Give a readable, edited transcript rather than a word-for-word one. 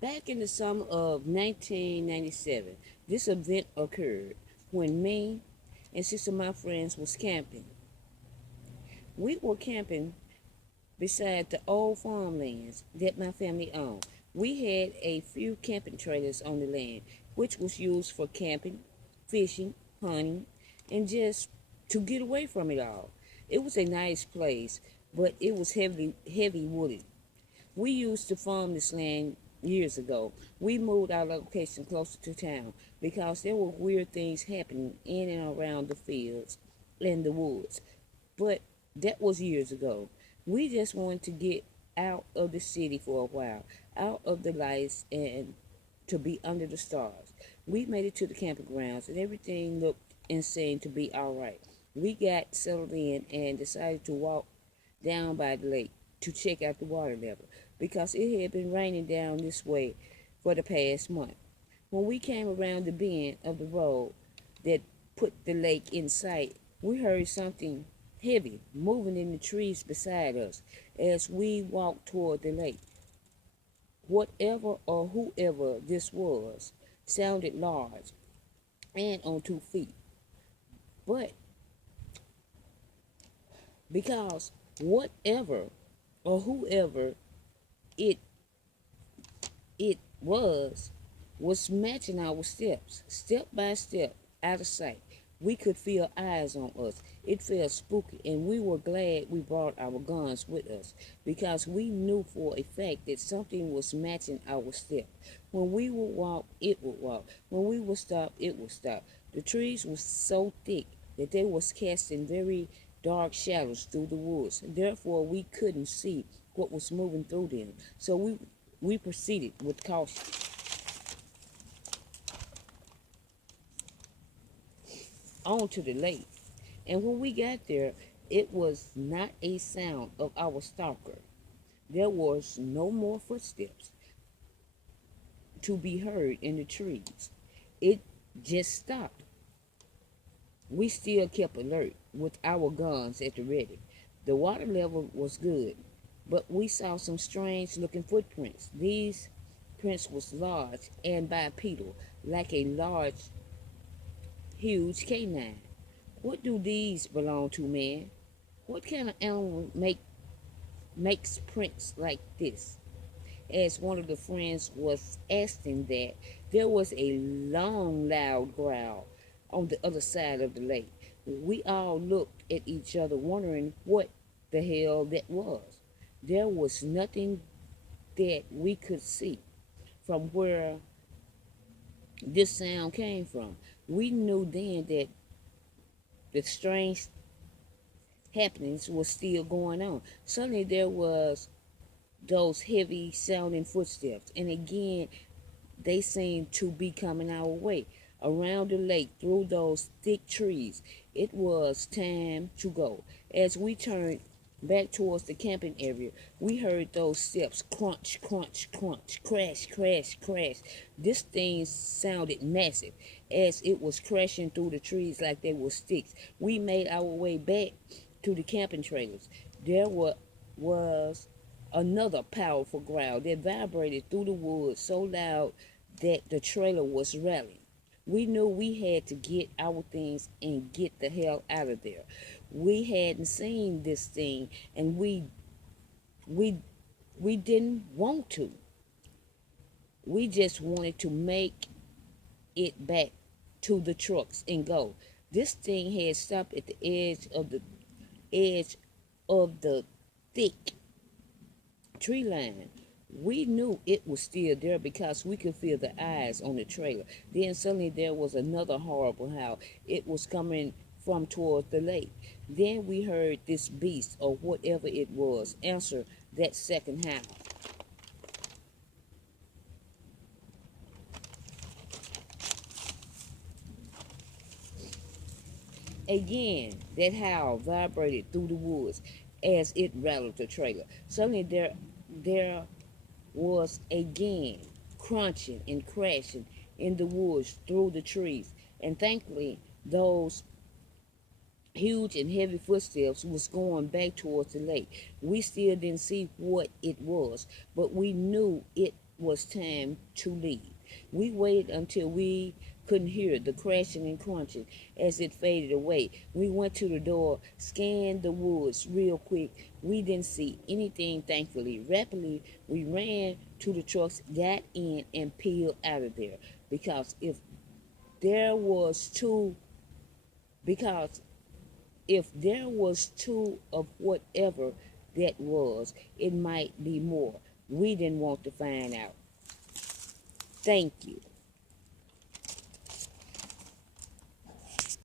Back in the summer of 1997, this event occurred when me and six of my friends was camping. We were camping beside the old farmlands that my family owned. We had a few camping trailers on the land, which was used for camping, fishing, hunting, and just to get away from it all. It was a nice place, but it was heavy wooded. We used to farm this land years ago. We moved our location closer to town because there were weird things happening in and around the fields and the woods. But that was years ago. We just wanted to get out of the city for a while, out of the lights and to be under the stars. We made it to the camping grounds and everything looked and seemed to be all right. We got settled in and decided to walk down by the lake to check out the water level because it had been raining down this way for the past month. When we came around the bend of the road that put the lake in sight, we heard something heavy moving in the trees beside us as we walked toward the lake. Whatever or whoever this was sounded large and on 2 feet. But because whatever or whoever it it was matching our steps, step by step, out of sight. We could feel eyes on us. It felt spooky, and we were glad we brought our guns with us because we knew for a fact that something was matching our step. When we would walk, it would walk. When we would stop, it would stop. The trees were so thick that they was casting very dark shadows through the woods. Therefore, we couldn't see what was moving through them. So we proceeded with caution on to the lake. And when we got there, it was not a sound of our stalker. There was no more footsteps to be heard in the trees. It just stopped. We still kept alert with our guns at the ready. The water level was good, but we saw some strange looking footprints. These prints was large and bipedal, like a large, huge canine. What do these belong to, man? What kind of animal makes prints like this? As one of the friends was asking that, there was a long, loud growl on the other side of the lake. We all looked at each other, wondering what the hell that was. There was nothing that we could see from where this sound came from. We knew then that the strange happenings was still going on. Suddenly there was those heavy sounding footsteps, and again they seemed to be coming our way around the lake through those thick trees. It was time to go. As we turned back towards the camping area, we heard those steps crunch, crunch, crunch, crash, crash, crash. This thing sounded massive as it was crashing through the trees like they were sticks. We made our way back to the camping trailers. There was another powerful growl that vibrated through the woods so loud that the trailer was rattling. We knew we had to get our things and get the hell out of there. We hadn't seen this thing, and we we didn't want to. We just wanted to make it back to the trucks and go. This thing had stopped at the edge of the thick tree line. We knew it was still there because we could feel the eyes on the trailer. Then suddenly there was another horrible howl. It was coming from towards the lake. Then we heard this beast or whatever it was answer that second howl. Again, that howl vibrated through the woods as it rattled the trailer. Suddenly there was again crunching and crashing in the woods through the trees. And thankfully, those huge and heavy footsteps was going back towards the lake. We still didn't see what it was, but we knew it was time to leave. We waited until we couldn't hear the crashing and crunching as it faded away. We went to the door, scanned the woods real quick. We didn't see anything, thankfully. Rapidly, we ran to the trucks, got in, and peeled out of there. Because if there was two, because if there was two of whatever that was, it might be more. We didn't want to find out. Thank you.